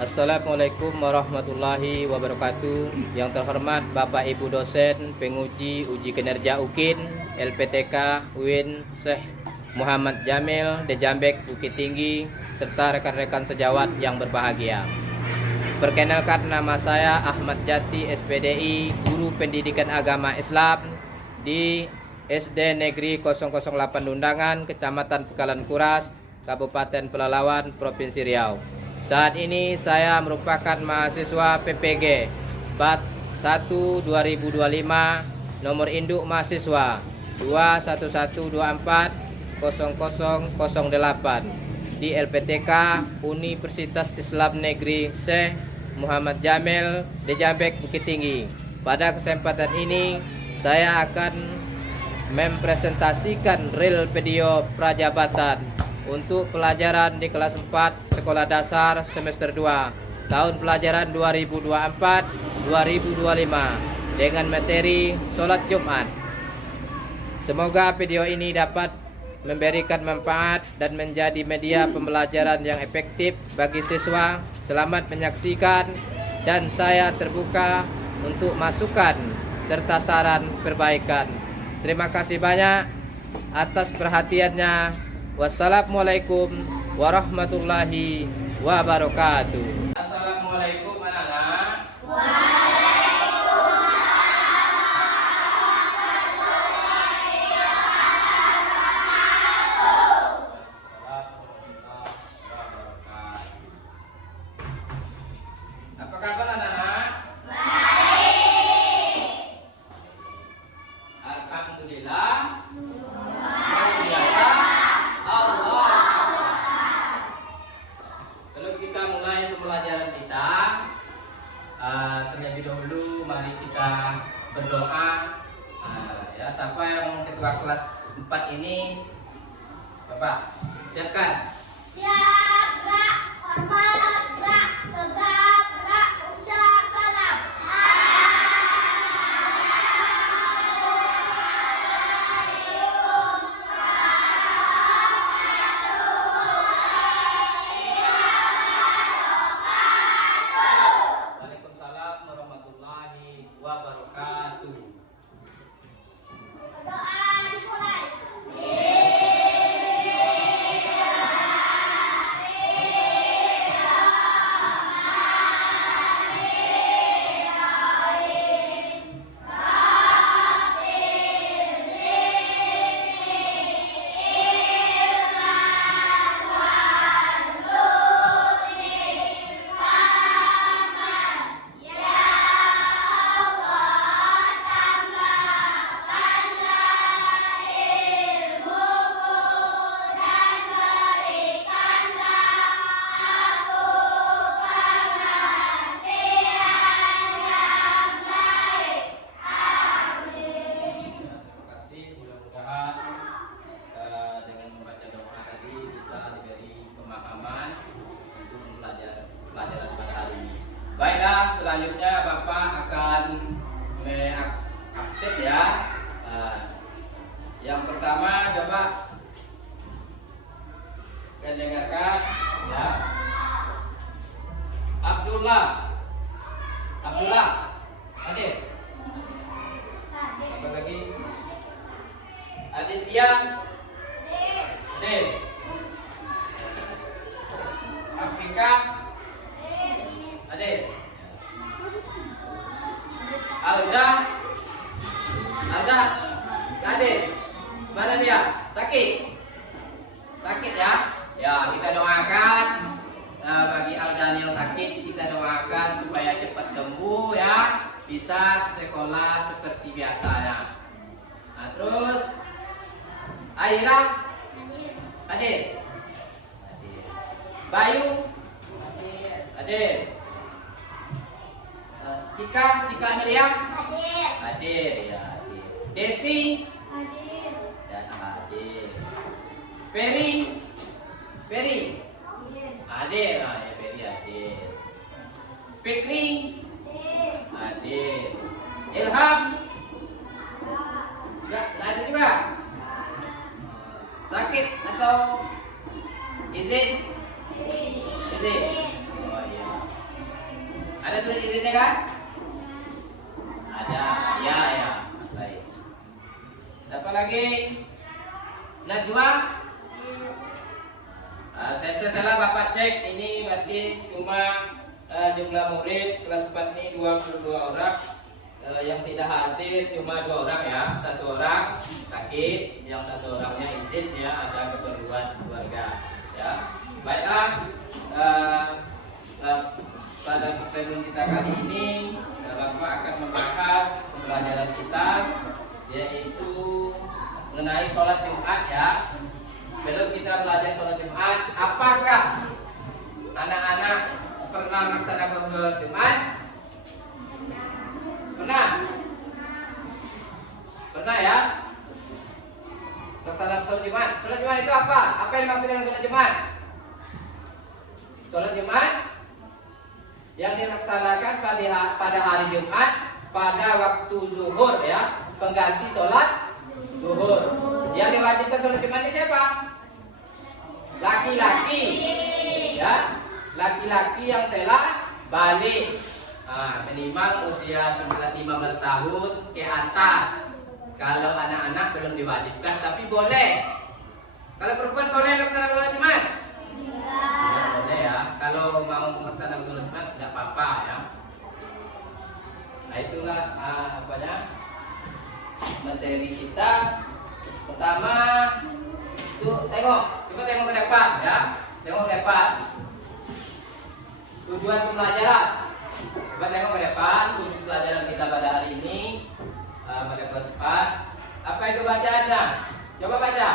Assalamualaikum warahmatullahi wabarakatuh. Yang terhormat Bapak Ibu dosen penguji uji kinerja UKIN LPTK UIN Syekh Muhammad Jamil Dejambek Bukit Tinggi serta rekan-rekan sejawat yang berbahagia. Perkenalkan, nama saya Ahmad Jati SPDI, guru pendidikan agama Islam di SD Negeri 008 Lundangan, Kecamatan Pekalan Kuras, Kabupaten Pelalawan, Provinsi Riau. Saat ini saya merupakan mahasiswa PPG Bat 1 2025, nomor induk mahasiswa 211240008 di LPTK Universitas Islam Negeri Syekh Muhammad Jamil Dejambek Bukit Tinggi. Pada kesempatan ini saya akan mempresentasikan real video prajabatan untuk pelajaran di kelas 4 sekolah dasar semester 2 tahun pelajaran 2024-2025 dengan materi sholat Jumat. Semoga video ini dapat memberikan manfaat dan menjadi media pembelajaran yang efektif bagi siswa. Selamat menyaksikan dan saya terbuka untuk masukan serta saran perbaikan. Terima kasih banyak atas perhatiannya. Wassalamualaikum warahmatullahi wabarakatuh. Assalamualaikum anak-anak. Apa kabar anak-anak? Alhamdulillah. Pembelajaran kita terlebih dahulu mari kita berdoa. Ya, siapa yang ketua kelas 4 ini? Bapak, siapkan. Siap, gerak, hormat, gerak, tegap, gerak, ucap salam. Waalaikumsalam warahmatullahi wabarakatuh. Doa dimulai. Baiklah, selanjutnya Bapak akan mengakses ya. Yang pertama coba kita dengarkan ya. Abdullah, Adit. Apa lagi? Aditya, Adit. Afrika, Adit. Alda, Adit. Mana dia? Sakit ya? Ya, kita doakan bagi Alda yang sakit, kita doakan supaya cepat sembuh ya, bisa sekolah seperti biasanya. Nah, terus Aira, Adit. Bayu, Adit. Cika Amelia, Adit ya. Desi, dan Adit. Ferry, Adit. Nah, ya Ferry Adit. Fikri, Adit. Ilham, ya ada juga. Sakit atau izin? Oh iya. Ada surat izinnya kan? Ada. Ya, ya. Baik. Siapa lagi? Najwa? Setelah Bapak cek ini berarti cuma jumlah murid kelas 4 ini 22 orang. Yang tidak hadir cuma 2 orang ya. 1 orang sakit, yang 1 orangnya izin ya, ada keperluan keluarga ya. Baiklah, pada pertemuan kita kali ini Bapak akan membahas pembelajaran kita, yaitu mengenai sholat Jumat ya. Belum kita belajar sholat Jumat, apakah anak-anak pernah melaksanakan sholat Jumat? Pernah? Pernah ya? Melaksanakan sholat Jumat. Sholat Jumat itu apa? Apa yang dimaksud dengan sholat Jumat? Sholat Jumat yang dilaksanakan pada hari Jumat pada waktu zuhur ya, pengganti sholat zuhur. Yang diwajibkan sholat Jumat ini siapa? Laki-laki ya, laki-laki yang telah balik, minimal usia 15 tahun ke atas. Kalau anak-anak belum diwajibkan, tapi boleh. Kalau perempuan boleh melaksanakan sholat Jumat? Ya, boleh ya. Kalau mau melaksanakan sholat Jumat tidak apa-apa ya. Nah itulah materi kita. Pertama tuh tengok, coba tengok ke depan ya, tengok ke depan. Tujuan pembelajaran, coba tengok ke depan. Tujuan pelajaran kita pada hari ini pada kelas 4. Apa itu bacaannya? Coba baca.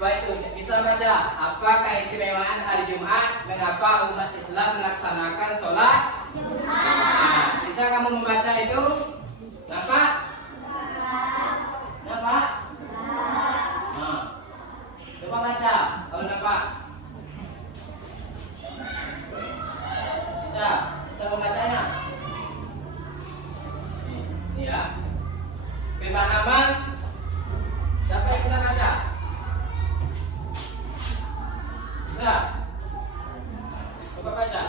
Baik, itu bisa baca. Apa keistimewaan hari Jumat? Mengapa umat Islam melaksanakan sholat Jumat? Bisa kamu membaca itu? Nampak? Nampak? Nah, coba baca. Kalau nampak, bisa. Bisa membacanya. Ini ya. Pemahaman. Siapa yang bisa baca? Bisa? Coba baca.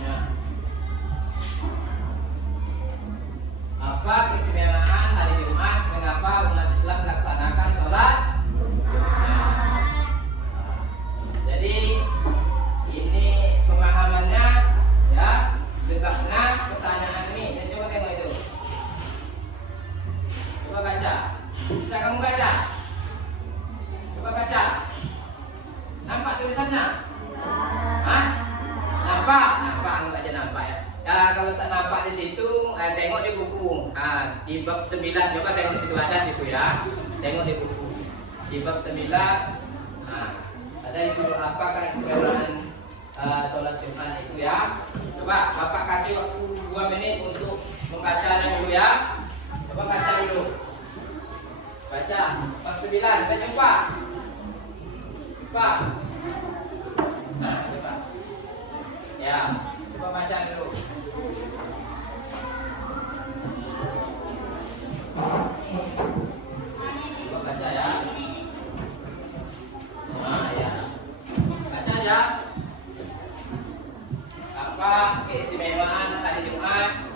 Ya. Apa keistimewaan hari Jumat? Mengapa umat Islam melaksanakan sholat Jumat? Jadi ini pemahamannya ya. Dekatnya pertanyaan ini. Dan coba tengok itu. Coba baca. Bisa kamu baca? Coba baca. Nampak tulisannya? Hah? Nampak? Nampak, anggap aja nampak ya. Kalau tak nampak di situ, tengok di buku. Di bab 9, coba tengok di situ ada situ ya. Tengok di buku. Di bab 9, ada itu apakah keistimewaan sholat Jumat itu ya. Coba Bapak kasih waktu 2 menit untuk membacanya dulu ya. Coba baca dulu. Baca, bab 9, saya jumpa. Coba. Nah, coba. Ya, coba baca dulu. mengapa keistimewaan hari Jumat,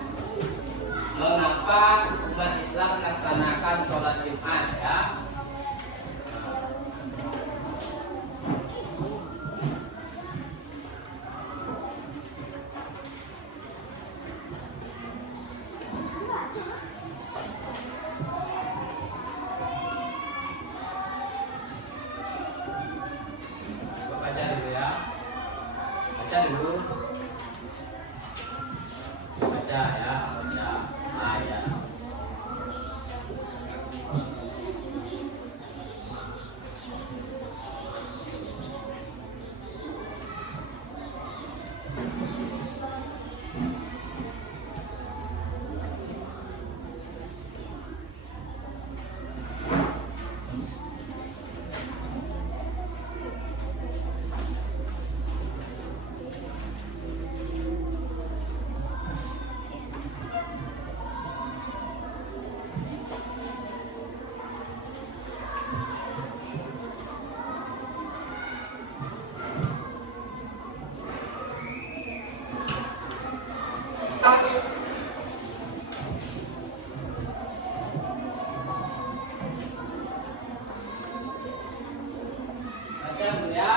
mengapa umat Islam melaksanakan sholat Jumat ya. Baca dulu ya. Baca dulu. Baca ya, baca ayat. Baca dulu ya.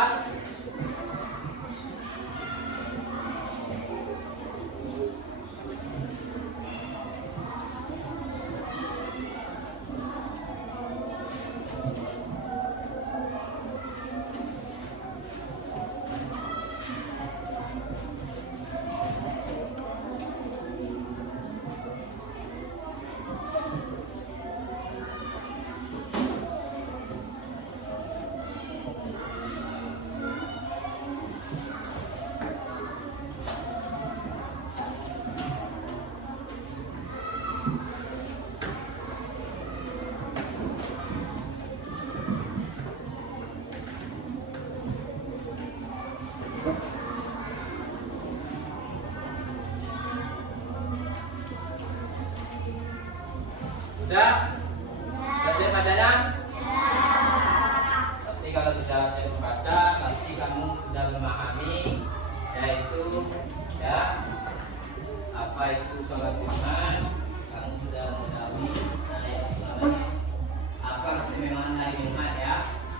Sudah? Sudah siap bacanya? Nanti kalau sudah siap membaca, nanti kamu sudah memahami, yaitu ya apa itu sholat Jumat. Kamu sudah mengetahui apa keistimewaan hari Jumat ya.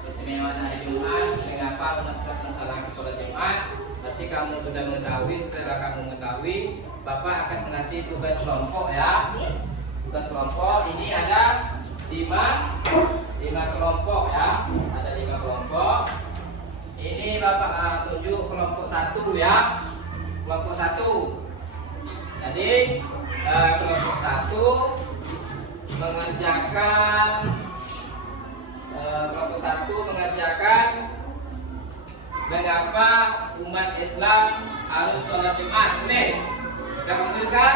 Keistimewaan hari Jumat, mengapa umat Islam melaksanakan sholat Jumat. Nanti kamu sudah mengetahui, setelah kamu mengetahui, Bapak akan mengasih tugas kelompok ya. Tugas kelompok ini ada 5 kelompok ya. Ada 5 kelompok. Ini Bapak tunjuk kelompok 1 ya. Kelompok 1. Jadi kelompok 1 mengerjakan mengapa umat Islam harus sholat Jumat. Nih, sudah menuliskan?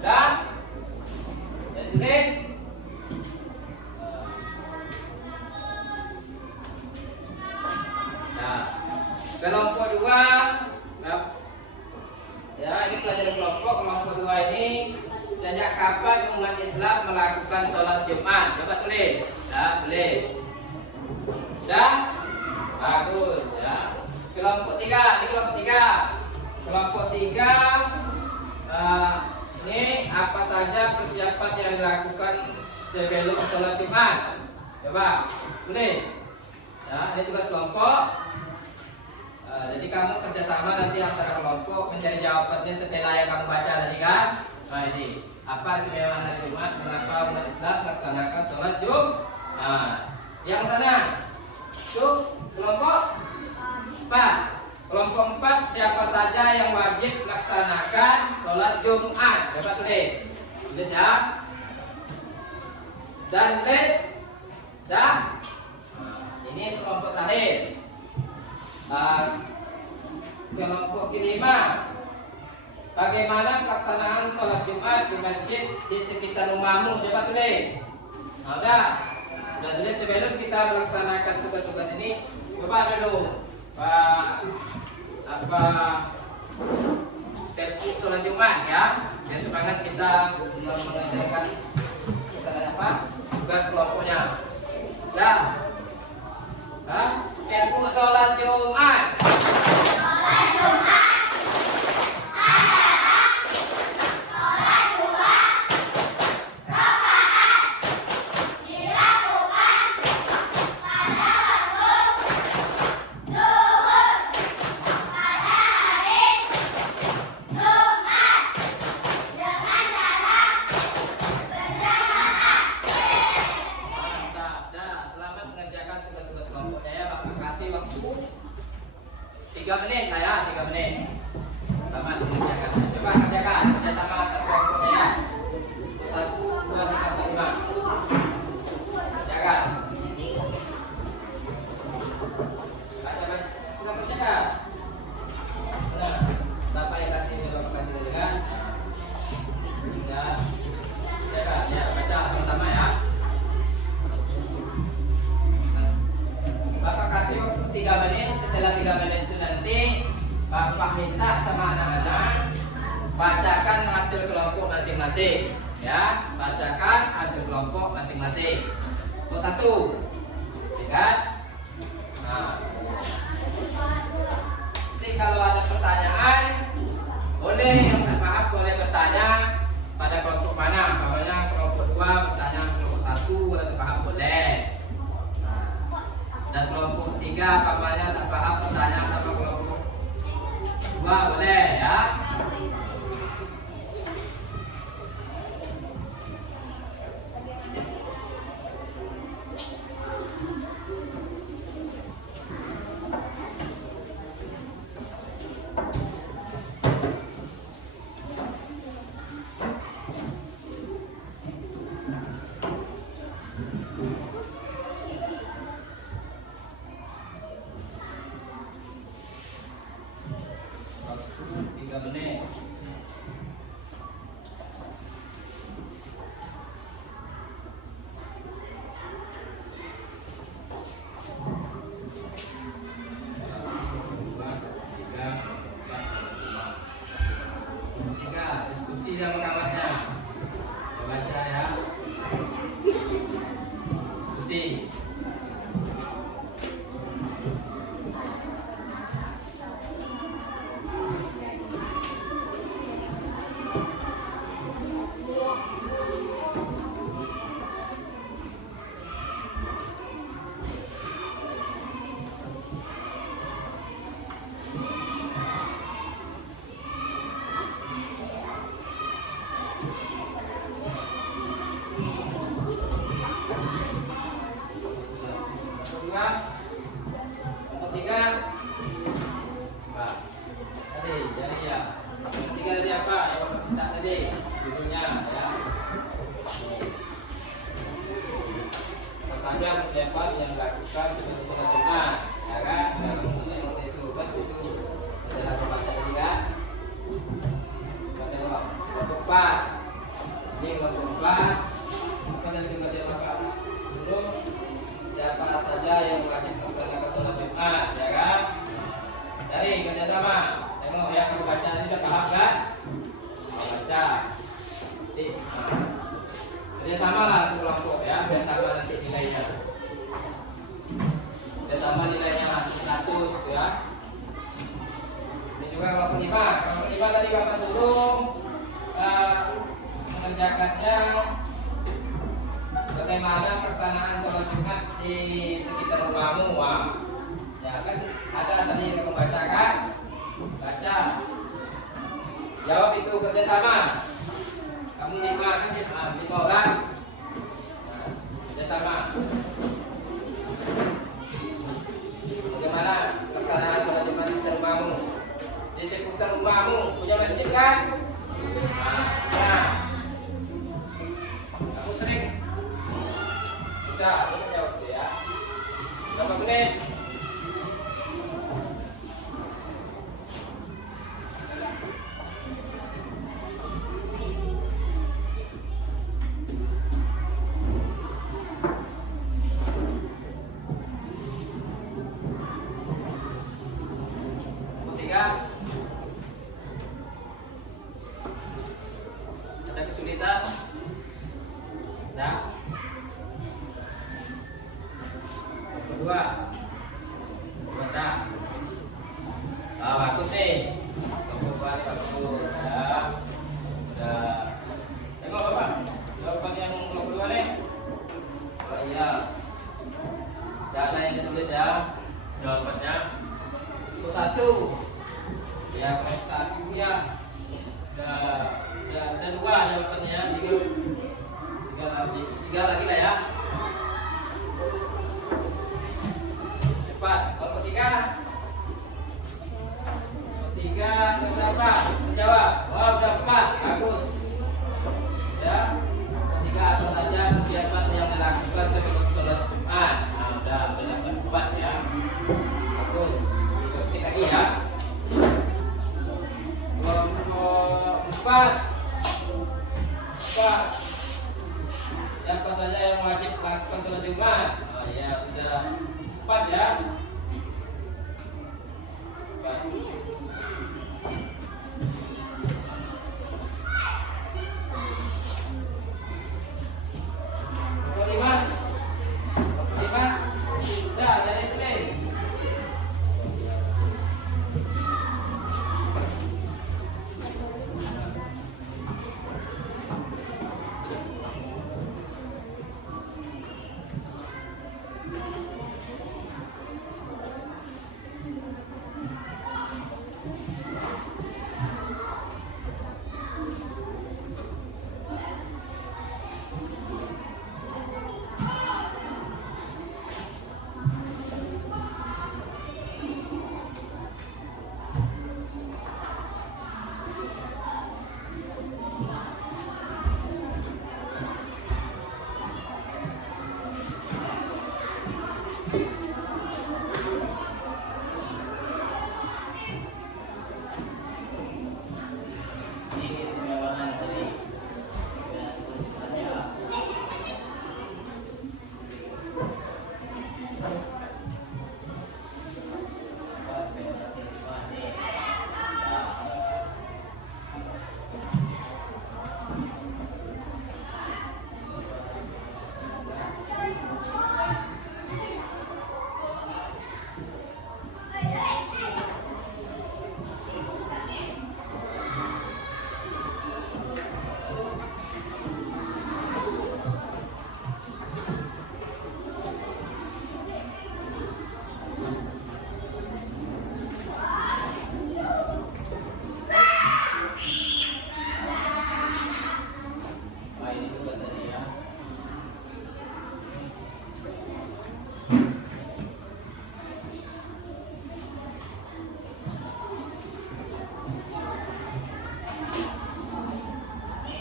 Sudah? Jadi tulis. Nah, kelompok 2 ya, ini pelajaran kelompok 2 ini sejak kapan umat Islam melakukan sholat Jumat? Coba tulis. Ya, tulis. Sudah? Bagus ya. Kelompok 3, ini kelompok 3. Kelompok 3 ini apa saja persiapan yang dilakukan sebelum sholat Jumat? Coba tulis. Ya, ini tugas kelompok. Jadi kamu kerjasama nanti antara kelompok mencari jawabannya setelah yang kamu baca tadi kan. Nah ini apa keistimewaan hari Jumat? Kenapa umat Islam melaksanakan sholat Jumat? Yang sana tuh kelompok 4. Kelompok 4 siapa saja yang wajib melaksanakan sholat Jumat? Coba tulis. Tulis ya. Dan tulis. Dah. Ini kelompok terakhir. Kelompok kelima, bagaimana pelaksanaan sholat Jumat di masjid di sekitar rumahmu? Coba tulis. Nah, udah tulis sebelum kita melaksanakan tugas-tugas ini. Coba dulu tertib sholat Jumat ya. Dan semangat kita mengerjakan tugas kelompoknya. Dah. Tertib sholat Jumat. Bapak minta sama anak-anak bacakan hasil kelompok masing-masing. Ya, bacakan hasil kelompok masing-masing. Untuk satu, lihat. Nah, jadi kalau ada pertanyaan, boleh yang tak paham boleh bertanya pada kelompok mana. Namanya kelompok 2 bertanya kelompok 1, kalau tak paham boleh. Dan kelompok 3 apabila tak paham bertanya sama kelompok 2 boleh ya. Diskusi sama kawannya. Baca ya. Diskusi. Siapa yang lakukan keputusan Jumat, ya kan? Dalam itu kan itu adalah baca juga. Kelompok 4, ini kelompok 4. Bukan yang juga siapa dulu siapa saja yang wajib melaksanakan sholat Jumat, ya kan? Dari kerjasama. Tengok ya, kamu baca ini sudah paham kan? Baca. Kerjasama lah kelompok ya, biar sama nanti nilainya. Sama nilainya 100 ya. Ini juga kelompok 5. Kelompok 5 tadi Bapak suruh mengerjakannya bagaimana pelaksanaan sholat Jumat di sekitar rumahmu. Wah, ya kan ada tadi yang membacakan, baca, jawab itu kerjasama. Kamu 5 kan 5 orang, nah, kerjasama. Bagaimana pelaksanaan sholat Jumat di rumahmu? Di seputar rumahmu punya masjid kan? Nah, kamu sering? Sudah, kamu jawab ya. Berapa menit? Ada kesulitan? Nah, kedua, baca. Bagus nih. Bagus, ya. Udah. Tengok Bapak. Jawaban yang kedua nih. Oh iya. Data yang ditulis ya. Jawabannya. 1. Ya, satu ya. Ada 2 jawabannya. 3 lagi lah ya. Cepat. Kalau 3 berapa? Menjawab. Wah, udah 4. Bagus. Ya. 3 asal saja persiapan yang dilakukan sebelum sholat Jumat. Nah, udah dapat 4 ya. Bagus. Ikuti lagi ya. Kelompok 4. Siapa saja yang wajib melakukan sholat Jumat? Oh ya, sudah 4 ya.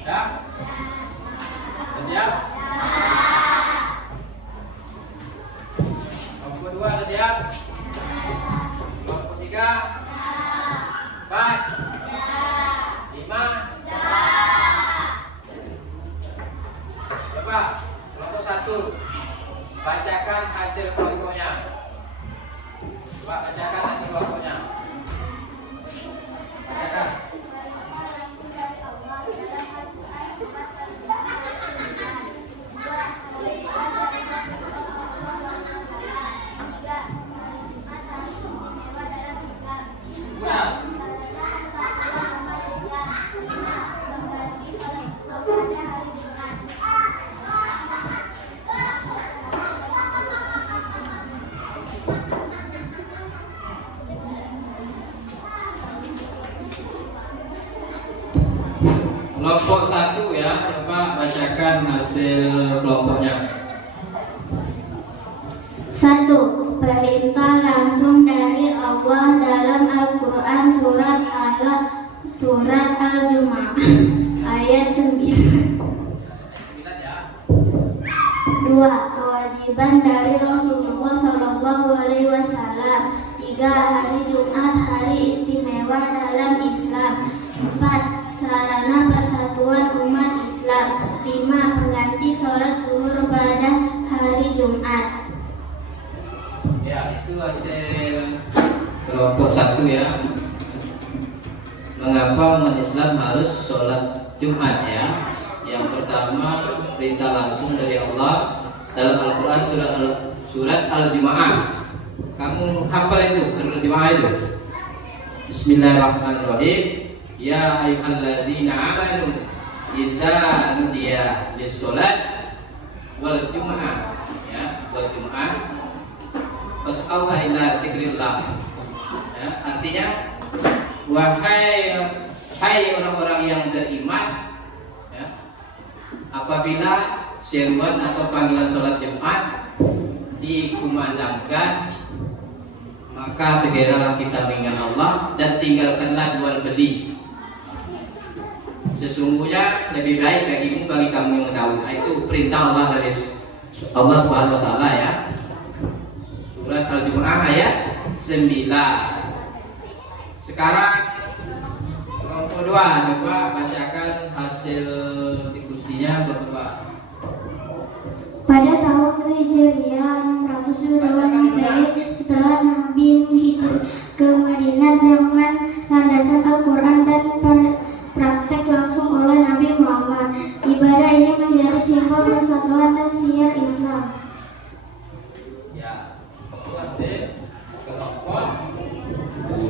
Ya? Siap? Kelompok 2 sudah siap? Kelompok 3? 4? 5? Coba kelompok 1 bacakan hasil kelompoknya. Coba bacakan hasil kelompoknya. Bacakan. Kelompok 1 ya, coba bacakan hasil kelompoknya. 1. Perintah langsung dari Allah dalam Al-Quran surat Al-Jumu'ah ayat 9. 2. Kewajiban dari Rasulullah SAW. 3. Hari Jumat hari istimewa dalam Islam. 4. Sarana persatuan umat Islam. 5. Pengganti sholat zuhur pada hari Jumat. Ya, itu hasil kelompok 1 ya. Mengapa umat Islam harus sholat Jumat ya? Yang pertama, perintah langsung dari Allah dalam Al-Quran surat Al-Jumu'ah. Kamu hafal itu surat Al-Jumu'ah itu? Bismillahirrahmanirrahim. Ya ayyuhallazina amanu idza nudiya lis-sholat wal jumu'ah ya, wal jumu'ah fas'au ila dzikrillah. Ya, artinya wahai orang-orang yang beriman ya, apabila seruan atau panggilan sholat Jumat dikumandangkan, maka segeralah kita mengingat Allah dan tinggalkanlah jual beli. Sesungguhnya lebih baik bagimu bagi kamu yang mengetahui. Itu perintah Allah dari Allah Subhanahu wa taala ya. Surat Al-Jumu'ah ayat 9. Sekarang kelompok 2, coba bacakan hasil diskusinya berdua. Pada tahun Hijriah 602 Masehi, setelah Nabi hijrah ke Madinah dengan landasan Al-Quran dan praktek langsung oleh Nabi Muhammad, ibadah ini menjadi simbol persatuan dan siar Islam. Ya, kelompok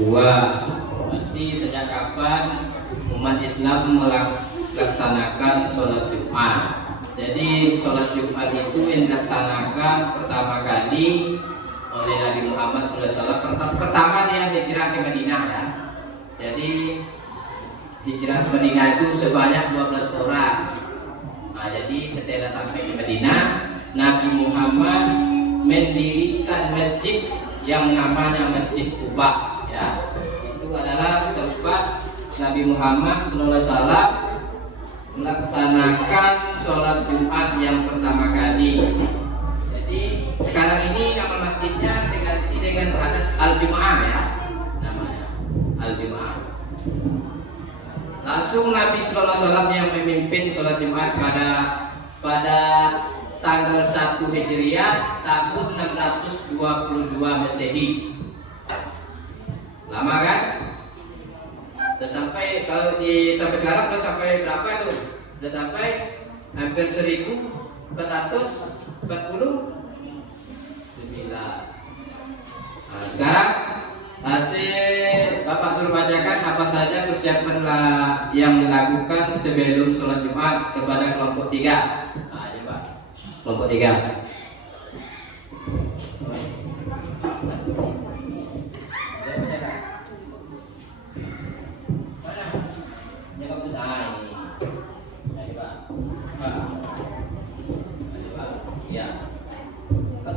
2. Berarti sejak kapan umat Islam melaksanakan sholat Jumat? Jadi sholat Jumat itu yang dilaksanakan pertama kali oleh Nabi Muhammad SAW. Pertama dia hijrah ke Madinah ya. Jadi hijrah ke Madinah itu sebanyak 12 orang. Nah, jadi setelah sampai di Madinah, Nabi Muhammad mendirikan masjid yang namanya Masjid Quba ya. Itu adalah tempat Nabi Muhammad SAW melaksanakan sholat Jumat yang pertama kali. Jadi sekarang ini nama masjidnya diganti dengan Al-Jumu'ah ya, namanya Al-Jumu'ah. Langsung Nabi SAW yang memimpin sholat Jumat pada tanggal 1 Hijriah tahun 622 Masehi. Lama kan? Udah sampai, kalau sampai sekarang udah sampai berapa itu? Udah sampai hampir 1449. Nah, sekarang hasil Bapak suruh bacakan apa saja persiapan yang dilakukan sebelum sholat Jumat kepada kelompok 3. Nah, coba kelompok 3.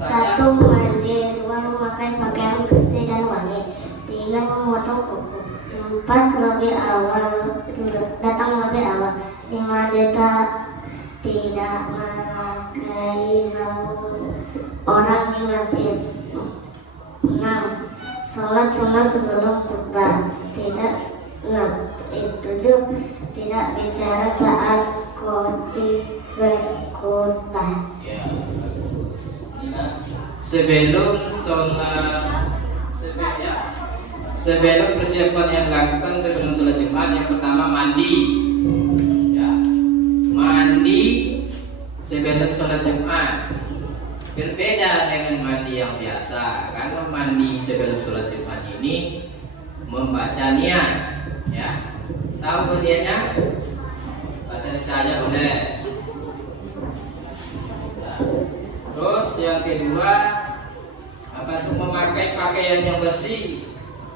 Satu, mandi. Dua, memakai pakaian bersih dan wangi. Tiga, memotong kuku. Empat, datang lebih awal. 5. Tidak menghargai bangun orang di masjid. 6. Sholat sunnah sebelum khutbah. 7. Tidak bicara saat khotib berkhutbah. Ya, bagus. Sebelum sholat, sebelum persiapan yang dilakukan sebelum sholat Jumat, yang pertama mandi. Ya, mandi sebelum sholat Jumat. Berbeda dengan mandi yang biasa. Kalau mandi sebelum sholat Jumat ini membaca niat, ya. Tahu niatnya? Bahasa Indonesia saja boleh. Ya. Terus yang kedua, apa itu memakai pakaian yang bersih.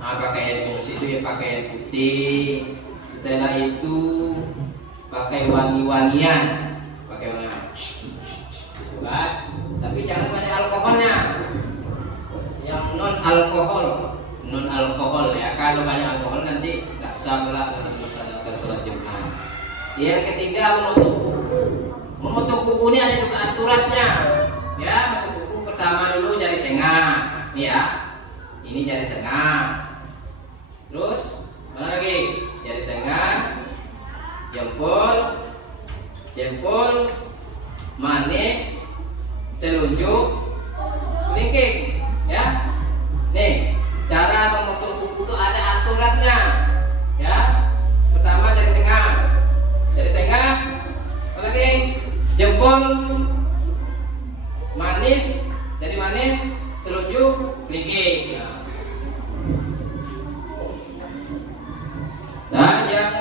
Nah, pakaian yang bersih itu ya pakaian putih. Setelah itu pakai wangi-wangian, pakai wangian, gitu kan? Tapi jangan banyak alkoholnya, yang non alkohol ya. Kalau banyak alkohol nanti tak sah dalam melaksanakan sholat Jumat. Yang ketiga, memotong kuku ini ada juga aturannya. Ya, memotong kuku pertama dulu jari tengah, ya. Ini jari tengah. Terus mana lagi? Jari tengah, jempol, manis, telunjuk, kelingking, ya. Nih, cara memotong kuku itu ada aturannya, ya. Pertama jari tengah, apa lagi? Jempol, manis, jari manis, telunjuk, kelingking. Nah, yang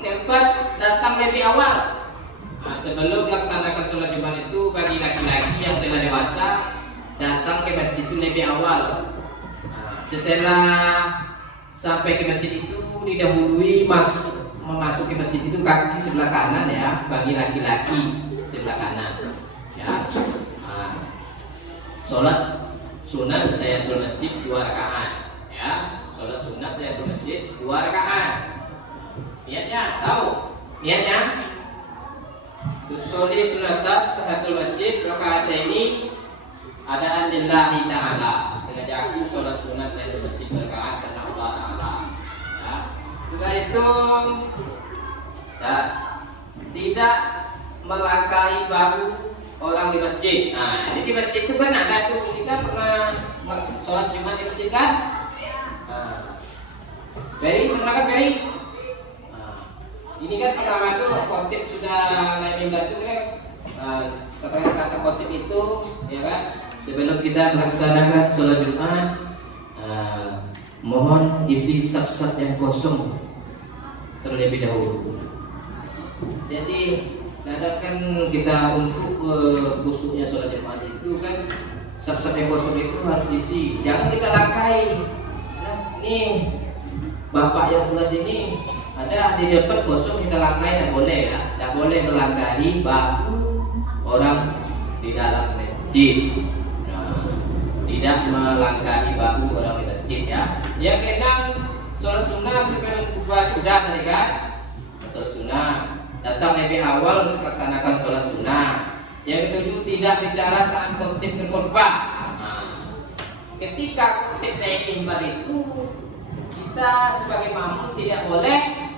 keempat, datang lebih awal. Nah, sebelum melaksanakan sholat Jumat itu bagi laki-laki yang telah dewasa datang ke masjid itu lebih awal. Nah, setelah sampai ke masjid itu didahului memasuki masjid itu kaki sebelah kanan, ya, bagi laki-laki sebelah kanan, ya. Nah, sholat sunat tahiyatul masjid 2 rakaat, ya. Sholat sunat tahiyatul masjid 2 rakaat. Niatnya tahu? Niatnya Soli sunatan tahiyatul masjid rakaat ini adaan lillahi ta'ala. Sengaja aku sholat sunat tahiyatul masjid rakaat karena Allah Ta'ala, ya. Setelah itu ya, tidak melangkahi bahu orang di masjid. Nah, ini di masjid itu kan ada tuh, kita pernah sholat Jumat di masjid kan? Nah, Beri, pernah kan Beri? Ini kan pertama itu khotib sudah naik mimbar itu kan, kata khotib itu, ya kan, sebelum kita melaksanakan sholat Jumat, mohon isi saf-saf yang kosong terlebih dahulu. Jadi kadang kan kita untuk khususnya sholat Jumat itu kan saf-saf yang kosong itu harus diisi, jangan kita langkai. Nah, nih bapak yang sebelah sini ada di depan kosong, kita langkai, tidak boleh, ya. Tidak boleh melangkahi bahu orang di dalam masjid. Nah, tidak melangkahi bahu orang di masjid, ya. Yang keenam, sholat sunnah sebelum khutbah. Sudah tadi kan? Sholat sunnah, datang lebih awal untuk melaksanakan sholat sunnah. Yang ketujuh, tidak bicara saat khotib berkhutbah. Nah, ketika khotib naik mimbar itu, kita sebagai makmum tidak boleh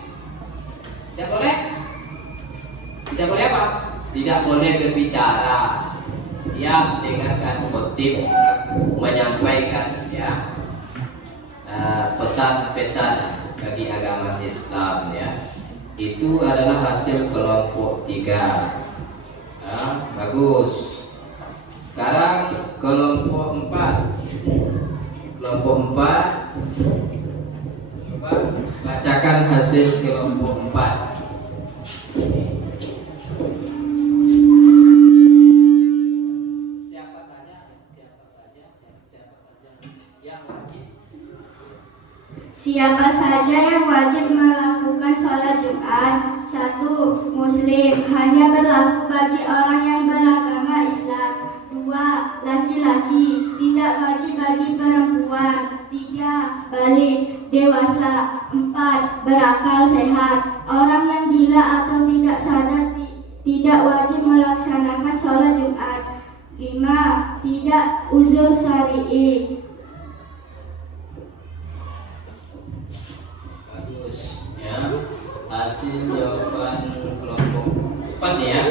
apa? Tidak boleh berbicara, ya, dengarkan khotib menyampaikan, ya, pesan-pesan bagi agama Islam, ya. Itu adalah hasil kelompok 3. Bagus. Sekarang kelompok 4. Coba bacakan hasil kelompok 4. Siapa saja yang wajib? Siapa saja yang wajib melakukan sholat Jumat? 1. Muslim, hanya berlaku bagi orang yang beragama Islam. 2. Laki-laki, tidak wajib bagi perempuan. 3. Balik, dewasa. 4. 4. Berakal sehat. Orang yang gila atau tidak sadar tidak wajib melaksanakan sholat Jumat. 5. Tidak uzur syar'i. Bagus ya. Hasil jawaban kelompok 4 ya.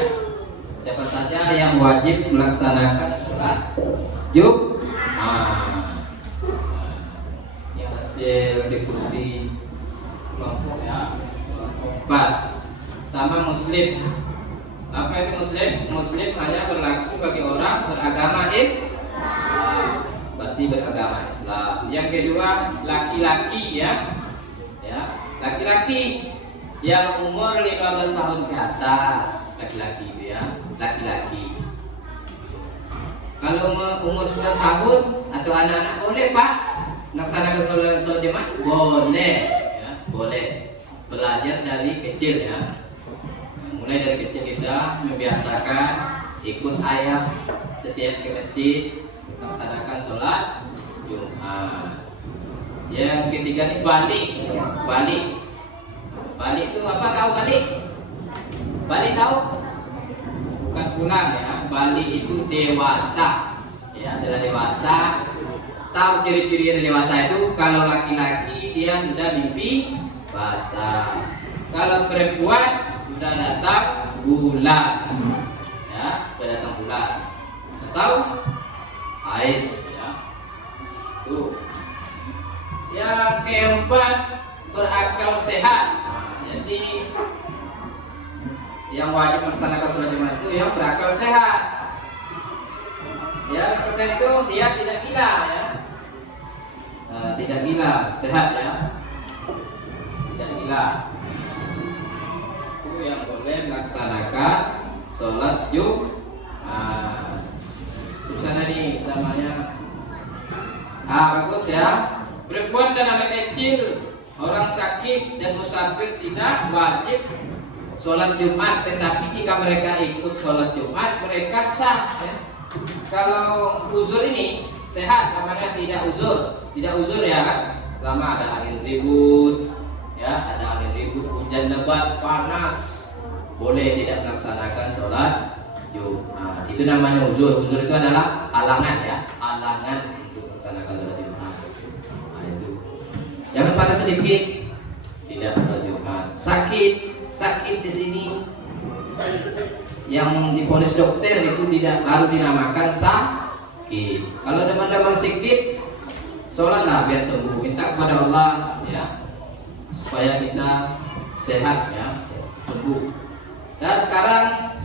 Siapa saja yang wajib melaksanakan sholat Jumat? Ini hasil diskusi kelompok ya. Kelompok 4. Pertama, muslim. Apa itu muslim? Muslim hanya berlaku bagi orang beragama Islam. Berarti beragama Islam. Yang kedua, laki-laki ya. Ya, laki-laki yang umur 15 tahun ke atas, laki-laki itu ya, laki-laki. Kalau umur 9 tahun atau anak-anak boleh Pak melaksanakan sholat Jumat? Boleh ya, boleh. Belajar dari kecil ya. Mulai dari kecil kita membiasakan ikut ayah setiap ke masjid melaksanakan sholat Jumat. Yang ketiga ini balik. Balik itu apa? Tahu balik? Balik tahu? Bukan pulang ya. Balik itu dewasa. Ya, adalah dewasa. Tahu ciri-ciri yang dewasa itu? Kalau laki-laki dia sudah mimpi basah. Kalau perempuan sudah datang bulan. Ya, sudah datang bulan. Atau haid ya. Tuh. Yang keempat, berakal sehat. Jadi yang wajib melaksanakan sholat Jumat itu yang berakal sehat. Ya, berakal sehat itu dia tidak gila ya. Tidak gila, sehat ya. Tidak gila. Itu yang boleh melaksanakan sholat Jumat. Terus ada nih namanya. Bagus ya. Perempuan dan anak kecil, orang sakit dan musafir tidak wajib sholat Jumat, tetapi jika mereka ikut sholat Jumat mereka sah ya. Kalau uzur ini sehat, namanya tidak uzur ya kan? Lama ada angin ribut ya, ada angin ribut, hujan lebat, panas, boleh tidak melaksanakan sholat Jumat. Itu namanya uzur. Uzur itu adalah halangan ya, halangan untuk melaksanakan sholat Jumat. Jangan panas sedikit, tidak sholat Jumat. Sakit di sini yang diponis dokter itu tidak harus dinamakan sakit. Kalau demam-demam sedikit, sholatlah biar sembuh. Minta kepada Allah ya supaya kita sehat ya, sembuh. Dan sekarang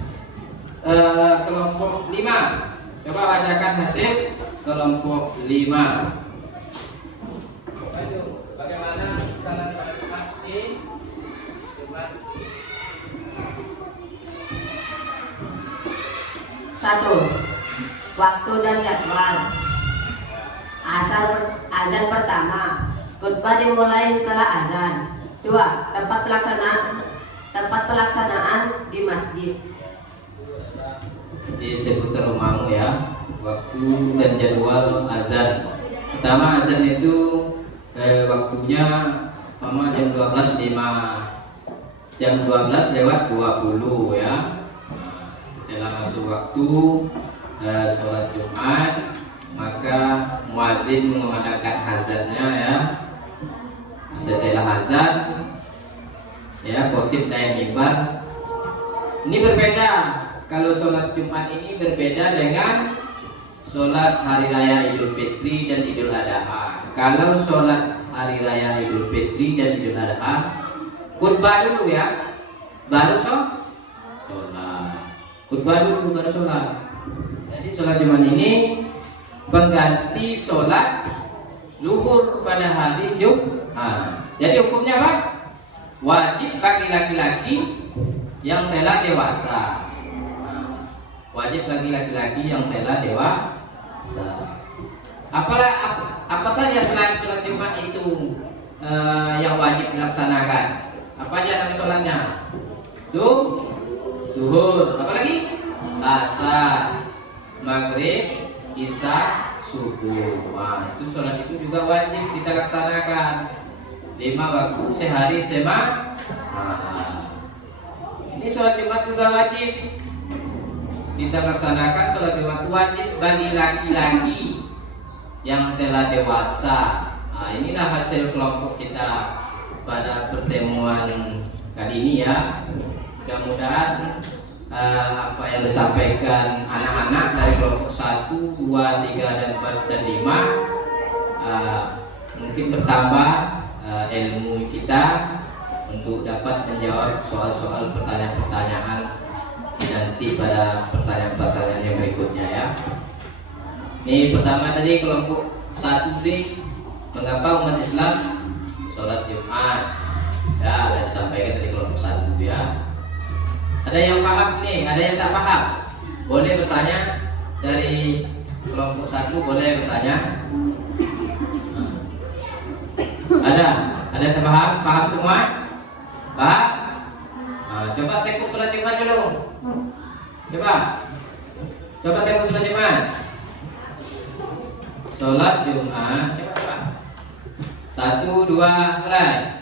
kelompok 5. Coba bacakan hasil kelompok 5. Bagaimana salat Jumat di Jumat? 1. Waktu dan jadwal. Azan pertama. Khutbah dimulai setelah azan. 2. Tempat pelaksanaan di masjid. Di seputar rumahmu ya. Waktu dan jadwal azan. Pertama azan itu waktunya jam 12.05, jam 12:20 ya. Setelah masuk waktu sholat Jumat, maka muadzin mengadakan azannya ya. Setelah azan ya, khotib naik mimbar. Ini berbeda, kalau sholat Jumat ini berbeda dengan sholat hari raya Idul Fitri dan Idul Adha. Kalau sholat hari raya Idul Fitri dan Idul Adha, khutbah dulu ya, baru sholat. Khutbah dulu baru sholat. Jadi sholat Jumat ini mengganti sholat zuhur pada hari Jumat. Jadi hukumnya apa? Wajib bagi laki-laki yang telah dewasa. Wajib bagi laki-laki yang telah dewasa. Apa saja selain sholat Jumat itu yang wajib dilaksanakan? Apa aja nama sholatnya? Zuhur. Apa lagi? Asar, maghrib, isya, subuh. Itu sholat itu juga wajib kita laksanakan. 5 waktu sehari semalam. Ini sholat Jumat juga wajib. Kita laksanakan sholat Jumat wajib bagi laki-laki yang telah dewasa. Nah, inilah hasil kelompok kita pada pertemuan kali ini ya. Mudah-mudahan apa yang disampaikan anak-anak dari kelompok 1, 2, 3, dan 4, dan 5 mungkin bertambah ilmu kita untuk dapat menjawab soal-soal pertanyaan-pertanyaan nanti pada pertanyaan-pertanyaan yang berikutnya ya. Ini pertama tadi kelompok 1 tadi, mengapa umat Islam sholat Jumat? Ya, sudah disampaikan tadi kelompok 1 ya. Ada yang paham nih, ada yang tak paham? Boleh bertanya dari kelompok 1, boleh bertanya. Ada yang paham? Paham semua? Paham? Nah, coba tengok sholat Jumat dulu. Coba tengok sholat Jumat. Sholat Jumat. Coba. 1, 2, mulai.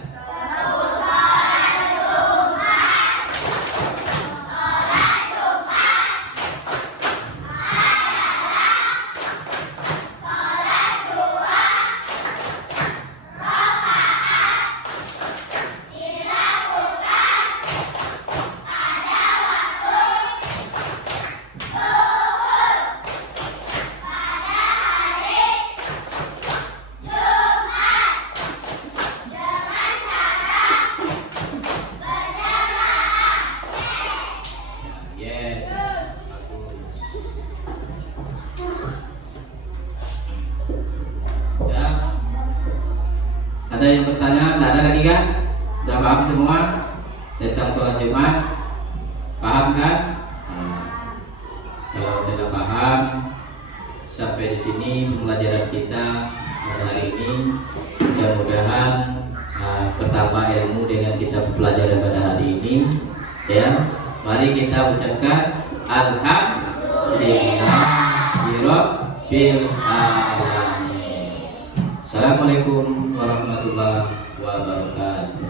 Ada yang bertanya? Tidak ada lagi kan? Sudah paham semua tentang sholat Jumat? Paham kan? Kalau tidak paham, sampai di sini pembelajaran kita pada hari ini. Mudah-mudahan bertambah ilmu dengan kita pelajaran pada hari ini. Ya, mari kita ucapkan Alhamdulillahirabbil alamin. Assalamualaikum warahmatullahi wabarakatuh.